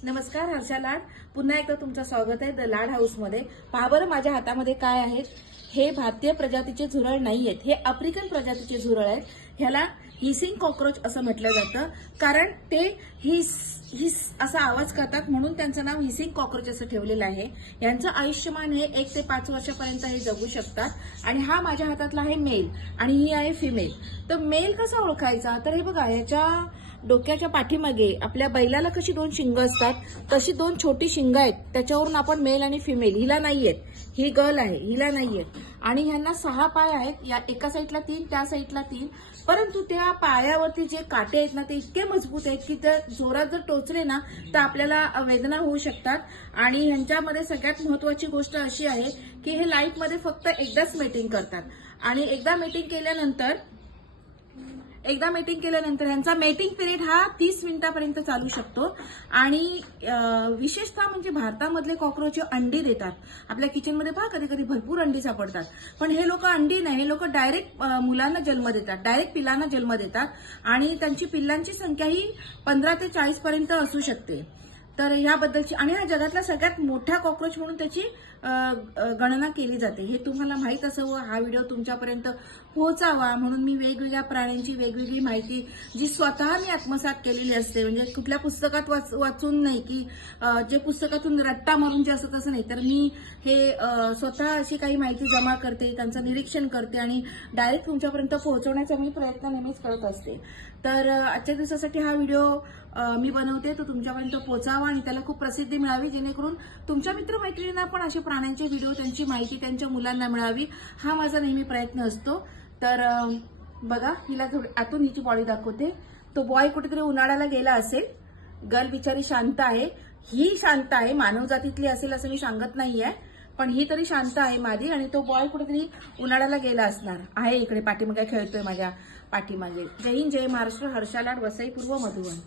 नमस्कार, हर्षा लाड. पुन्हा एकदा तुमचं स्वागत आहे द लाड हाऊसमध्ये. पहा बरं माझ्या हातामध्ये काय आहेत. हे भारतीय प्रजातीचे झुरळ नाही आहेत, हे आफ्रिकन प्रजातीचे झुरळ आहेत. ह्याला हिसिंग कॉक्रोच असं म्हटलं जातं, कारण ते हिस हिस असा आवाज करतात म्हणून त्यांचं नाव हिसिंग कॉक्रोच असं ठेवलेलं आहे. यांचं आयुष्यमान हे 1 ते 5 वर्षापर्यंत हे जगू शकतात. आणि हा माझ्या हातातला आहे मेल आणि ही आहे फिमेल. तर मेल कसा ओळखायचा, तर हे बघा, याच्या डोक्याच्या पाठीमागे आपल्या बैलाला कशी 2 शिंग असतात तशी 2 छोटी शिंग आहेत. त्याच्यावरून आपण मेल आणि फिमेल, हिला नाहीयेत, ही गर्ल आहे, हिला नाहीयेत. आणि ह्यांना 6 पाय आहेत, या एका साईडला 3, त्या साईडला 3. परंतु त्या पायावरती जे काटे आहेत ना, ते इतके मजबूत आहेत की ते जोरात जर टोचले ना तर आपल्याला वेदना होऊ शकतात. आणि ह्यांच्यामध्ये सगळ्यात महत्वाची गोष्ट अशी आहे की हे लाईफमध्ये फक्त एकदाच मेटिंग करतात. आणि एकदा मेटिंग केल्यानंतर ह्यांचा मेटिंग पिरियड हा 30 मिनिटापर्यंत चालू शकतो. आणि विशेषतः म्हणजे भारतामधले कॉक्रोच अंडी देतात. आपल्या किचनमध्ये पहा कधी कधी भरपूर अंडी सापडतात, पण हे लोक अंडी नाही, हे लोक डायरेक्ट मुलांना जन्म देतात, डायरेक्ट पिल्लांना जन्म देतात. आणि त्यांची पिल्लांची संख्या ही 15 ते 40 पर्यंत असू शकते. तर याबद्दलची, आणि हा जगातला सगळ्यात मोठा कॉक्रोच म्हणून त्याची गणना केली जाते. हे तुम्हाला माहीत असावं, हा व्हिडिओ तुमच्यापर्यंत पोहोचावा म्हणून मी वेगवेगळ्या प्राण्यांची वेगवेगळी माहिती जी स्वतः मी आत्मसात केलेली असते, म्हणजे कुठल्या पुस्तकात वाचून नाही की जे पुस्तकातून रट्टा मारून जे असं तसं नाही, तर मी हे स्वतः अशी काही माहिती जमा करते, त्यांचं निरीक्षण करते आणि डायरेक्ट तुमच्यापर्यंत पोहोचवण्याचा मी प्रयत्न नेहमीच करत असते. तर आजच्या दिवसासाठी हा व्हिडिओ मी बनवते, तो तुमच्यापर्यंत पोहोचावा आणि त्याला खूप प्रसिद्धी मिळावी, जेणेकरून तुमच्या मित्रमैत्रिणींना पण असे प्राण्यांचे व्हिडिओ, त्यांची माहिती त्यांच्या मुलांना मिळावी, हा माझा नेहमी प्रयत्न असतो. तर बघा, हिला थोडी आतून हिची बॉडी दाखवते. तो बॉय कुठेतरी उन्हाळ्याला गेला असेल. गर्ल बिचारी शांत आहे, ही शांत आहे, मानव जातीतली असेल असं मी सांगत नाहीये, पण ही तरी शांत आहे माझी. आणि तो बॉय कुठेतरी उन्हाळ्याला गेला असणार आहे, इकडे पाठीमागे खेळतोय माझ्या पाठीमागे. जय हिंद, जय महाराष्ट्र. हर्षा लाड, वसई पूर्व, मधुवन.